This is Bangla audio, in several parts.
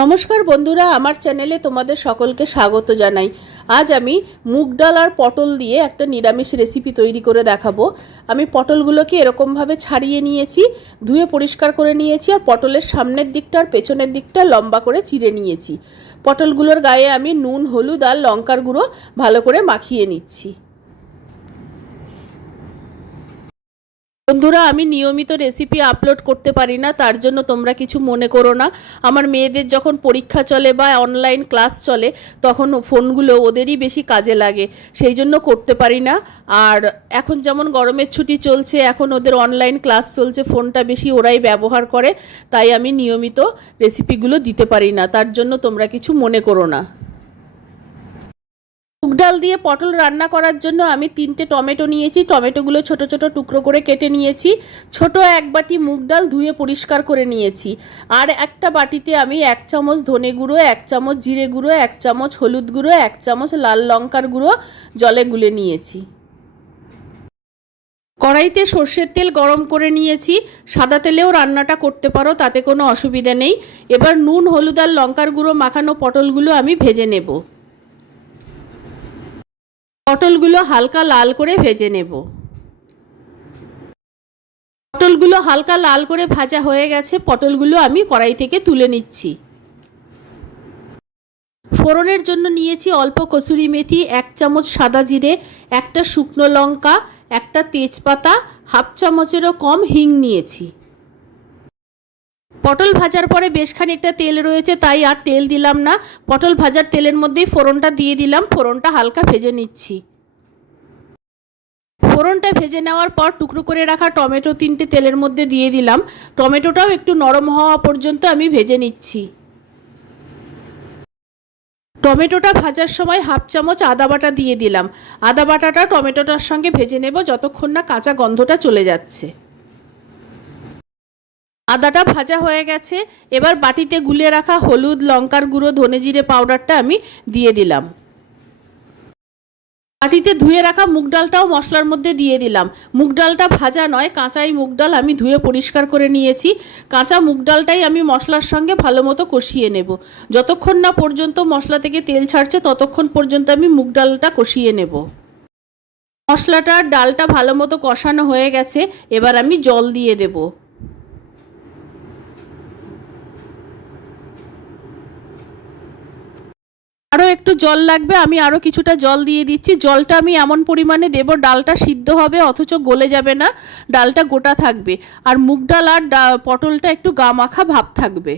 নমস্কার বন্ধুরা, আমার চ্যানেলে তোমাদের সকলকে স্বাগত জানাই। আজ আমি মুগ ডাল আর পটল দিয়ে একটা নিরামিষ রেসিপি তৈরি করে দেখাবো। আমি পটলগুলোকে এরকমভাবে ছাড়িয়ে নিয়েছি, ধুয়ে পরিষ্কার করে নিয়েছি, আর পটলের সামনের দিকটা আর পেছনের দিকটা লম্বা করে চিড়ে নিয়েছি। পটলগুলোর গায়ে আমি নুন, হলুদ আর লঙ্কার গুঁড়ো ভালো করে মাখিয়ে নিচ্ছি। বন্ধুরা, আমি নিয়মিত রেসিপি আপলোড করতে পারি না, তার জন্য তোমরা কিছু মনে করো না। আমার মেয়েদের যখন পরীক্ষা চলে বা অনলাইন ক্লাস চলে তখন ফোনগুলো ওদেরই বেশি কাজে লাগে, সেই জন্য করতে পারি না। আর এখন যেমন গরমের ছুটি চলছে, এখন ওদের অনলাইন ক্লাস চলছে, ফোনটা বেশি ওরাই ব্যবহার করে, তাই আমি নিয়মিত রেসিপিগুলো দিতে পারি না, তার জন্য তোমরা কিছু মনে করো না। মুগ ডাল দিয়ে পটল রান্না করার জন্য আমি 3টে টমেটো নিয়েছি। টমেটোগুলো ছোট ছোট টুকরো করে কেটে নিয়েছি। ছোট এক বাটি মুগ ডাল ধুয়ে পরিষ্কার করে নিয়েছি। আর একটা বাটিতে আমি 1 চামচ ধনে গুঁড়ো, 1 চামচ জিরে গুঁড়ো, 1 চামচ হলুদ গুঁড়ো, 1 চামচ লাল লঙ্কার গুঁড়ো জলে গুলে নিয়েছি। কড়াইতে সর্ষের তেল গরম করে নিয়েছি। সাদা তেলেও রান্নাটা করতে পারো, তাতে কোনো অসুবিধা নেই। এবার নুন, হলুদ আর লঙ্কার গুঁড়ো মাখানো পটলগুলো আমি ভেজে নেব। পটলগুলো হালকা লাল করে ভেজে নেব। পটলগুলো হালকা লাল করে ভাজা হয়ে গেছে। পটলগুলো আমি কড়াই থেকে তুলে নিচ্ছি। ফোড়নের জন্য নিয়েছি অল্প কসুরি মেথি, 1 চামচ সাদা জিরে, একটা শুকনো লঙ্কা, একটা তেজপাতা, হাফ চামচেরও কম হিং নিয়েছি। পটল ভাজার পরে বেশ খানিকটা তেল রয়েছে, তাই আর তেল দিলাম না। পটল ভাজার তেলের মধ্যেই ফোড়নটা দিয়ে দিলাম। ফোড়নটা হালকা ভেজে নিচ্ছি। ফোড়নটা ভেজে নেওয়ার পর টুকরো করে রাখা টমেটো 3টে তেলের মধ্যে দিয়ে দিলাম। টমেটোটাও একটু নরম হওয়া পর্যন্ত আমি ভেজে নিচ্ছি। টমেটোটা ভাজার সময় হাফ চামচ আদা বাটা দিয়ে দিলাম। আদা বাটাটা টমেটোটার সঙ্গে ভেজে নেব যতক্ষণ না কাঁচা গন্ধটা চলে যাচ্ছে। আদাটা ভাজা হয়ে গেছে। এবার বাটিতে গুলে রাখা হলুদ, লঙ্কার গুঁড়ো, ধনে জিরে পাউডারটা আমি দিয়ে দিলাম। বাটিতে ধুয়ে রাখা মুগ ডালটাও মশলার মধ্যে দিয়ে দিলাম। মুগ ডালটা ভাজা নয়, কাঁচাই মুগ ডাল আমি ধুয়ে পরিষ্কার করে নিয়েছি। কাঁচা মুগ ডালটাই আমি মশলার সঙ্গে ভালো মতো কষিয়ে নেব। যতক্ষণ না পর্যন্ত মশলা থেকে তেল ছাড়ছে ততক্ষণ পর্যন্ত আমি মুগ ডালটা কষিয়ে নেব। মশলাটা আর ডালটা ভালো মতো কষানো হয়ে গেছে। এবার আমি জল দিয়ে দেব। আরও একটু জল লাগবে, আমি আরও কিছুটা জল দিয়ে দিচ্ছি। জলটা আমি এমন পরিমাণে দেব ডালটা সিদ্ধ হবে অথচ গলে যাবে না, ডালটা গোটা থাকবে। আর মুগ ডাল আর পটলটা একটু গা মাখা ভাব থাকবে।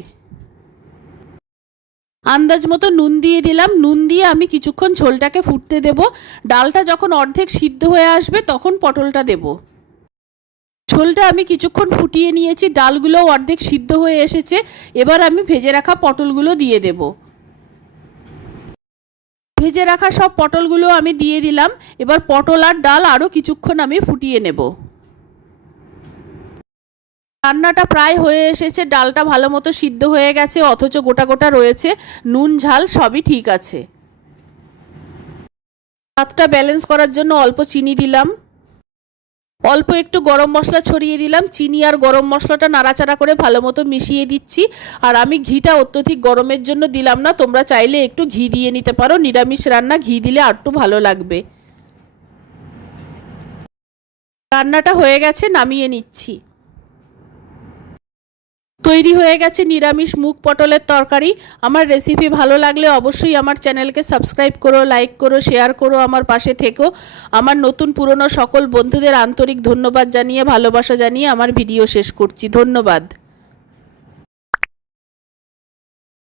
আন্দাজ মতো নুন দিয়ে দিলাম। নুন দিয়ে আমি কিছুক্ষণ ঝোলটাকে ফুটতে দেব। ডালটা যখন অর্ধেক সিদ্ধ হয়ে আসবে তখন পটলটা দেব। ঝোলটা আমি কিছুক্ষণ ফুটিয়ে নিয়েছি, ডালগুলোও অর্ধেক সিদ্ধ হয়ে এসেছে। এবার আমি ভেজে রাখা পটলগুলো দিয়ে দেব। ভেজে রাখা সব পটলগুলো আমি দিয়ে দিলাম। এবার পটল আর ডাল আরও কিছুক্ষণ আমি ফুটিয়ে নেব। রান্নাটা প্রায় হয়ে এসেছে। ডালটা ভালো মতো সিদ্ধ হয়ে গেছে অথচ গোটা গোটা রয়েছে। নুন ঝাল সবই ঠিক আছে। স্বাদটা ব্যালেন্স করার জন্য অল্প চিনি দিলাম। অল্প একটু গরম মশলা ছড়িয়ে দিলাম। চিনি আর গরম মশলাটা নাড়াচাড়া করে ভালো মতো মিশিয়ে দিচ্ছি। আর আমি ঘিটা অত্যধিক গরমের জন্য দিলাম না, তোমরা চাইলে একটু ঘি দিয়ে নিতে পারো। নিরামিষ রান্না ঘি দিলে আর একটু ভালো লাগবে। রান্নাটা হয়ে গেছে, নামিয়ে নিচ্ছি। তৈরি হয়ে গেছে নিরামিষ মুগ পটলের তরকারি। আমার রেসিপি ভালো লাগলে অবশ্যই আমার চ্যানেলকে সাবস্ক্রাইব করো, লাইক করো, শেয়ার করো, আমার পাশে থেকো। আমার নতুন পুরনো সকল বন্ধুদের আন্তরিক ধন্যবাদ জানিয়ে, ভালোবাসা জানিয়ে আমার ভিডিও শেষ করছি। ধন্যবাদ।